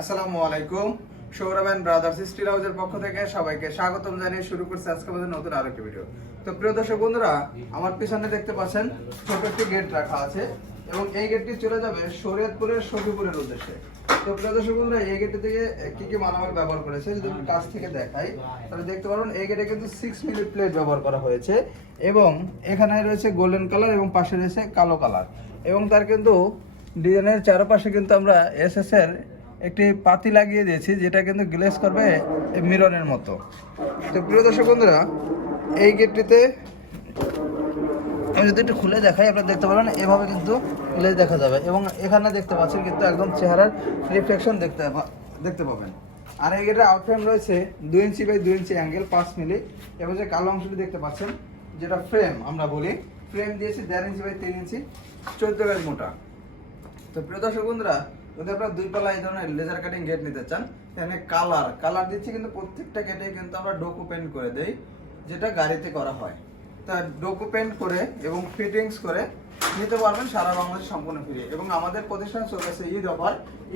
আসসালামু আলাইকুম। Sourav and brothers still হাউসের পক্ষ থেকে সবাইকে স্বাগতম জানিয়ে শুরু করছি আজকে আমাদের নতুন আরো একটি ভিডিও। তো প্রিয় দর্শক বন্ধুরা, আমার পিছনে দেখতে পাচ্ছেন ছোট একটি গেট রাখা আছে এবং এই গেটটি চলে যাবে শরীয়তপুরের সফিপুরের উদ্দেশ্যে। তো প্রিয় দর্শক বন্ধুরা, এই গেটটি থেকে কি কি মালামাল ব্যবহার করেছে যদি আমি কাছ থেকে দেখাই তাহলে দেখতে পারবেন এই গেটে কিন্তু 6 মিলি প্লেট ব্যবহার করা হয়েছে এবং এখানে রয়েছে গোল্ডেন কালার এবং পাশে রয়েছে কালো কালার এবং তার কিন্তু ডিজাইনের চারপাশে কিন্তু আমরা এসএস এর একটি পাতি লাগিয়ে দিয়েছি যেটা কিন্তু গ্লেজ করবে মিররের মতো। তো প্রিয় দর্শক বন্ধুরা, এই গেটটিতে আমি যদি একটু খুলে দেখাই আপনারা দেখতে পারেন এভাবে কিন্তু গ্লেজ দেখা যাবে এবং এখানে দেখতে পাচ্ছেন কিন্তু একদম চেহারার রিফ্লেকশন দেখতে পাবেন। আর এই গেটের আউটফ্রেম রয়েছে 2 ইঞ্চি বাই 2 ইঞ্চি অ্যাঙ্গেল 5 মিলি এবং যে কালো অংশটি দেখতে পাচ্ছেন যেটা ফ্রেম আমরা বলি, ফ্রেম দিয়েছি 1.5 ইঞ্চি বাই 3 ইঞ্চি 14 গাজ মোটা। তো প্রিয় দর্শক বন্ধুরা, যদি আপনারা দুই পাল্লা এই ধরনের লেজার কাটিং গেট নিতে চান তাহলে কালার দিচ্ছি কিন্তু প্রত্যেকটা গেটে কিন্তু আমরা ডোকু পেন্ট করে দেই যেটা গাড়িতে করা হয়। তা ডোকু পেন্ট করে এবং ফিটিংস করে নিতে পারবেন সারা বাংলাদেশে সম্পূর্ণ ফ্রি এবং আমাদের প্রতিষ্ঠান চলেছে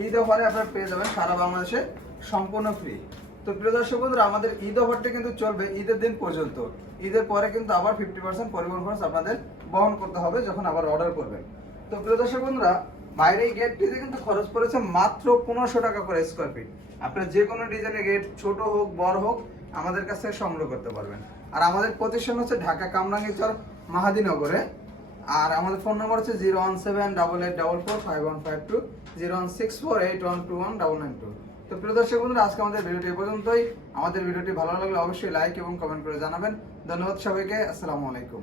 ঈদ অফারে আপনারা পেয়ে যাবেন সারা বাংলাদেশে সম্পূর্ণ ফ্রি। তো প্রিয় দর্শক বন্ধুরা, আমাদের ঈদ অফারটা কিন্তু চলবে ঈদের দিন পর্যন্ত। ঈদের পরে কিন্তু আবার 50% পরিবহন খরচ আপনাদের বহন করতে হবে যখন আবার অর্ডার করবেন। তো প্রিয় দর্শক বন্ধুরা, বাইরে এই গেটটিতে কিন্তু খরচ পড়েছে মাত্র 1500 টাকা করে স্কোয়ার ফিট। আপনার যে কোনো ডিজাইনের গেট ছোট হোক বড় হোক আমাদের কাছ থেকে সংগ্রহ করতে পারবেন। আর আমাদের প্রতিষ্ঠান হচ্ছে ঢাকা কামরাঙ্গীরচর মাহাদীনগরে। আর আমাদের ফোন নম্বর হচ্ছে 01788445152 01648121992। তো প্রিয় দর্শক বন্ধুরা, আজকে আমাদের ভিডিওটি এ পর্যন্তই। আমাদের ভিডিওটি ভালো লাগলে অবশ্যই লাইক এবং কমেন্ট করে জানাবেন। ধন্যবাদ সবাইকে। আসসালামু আলাইকুম।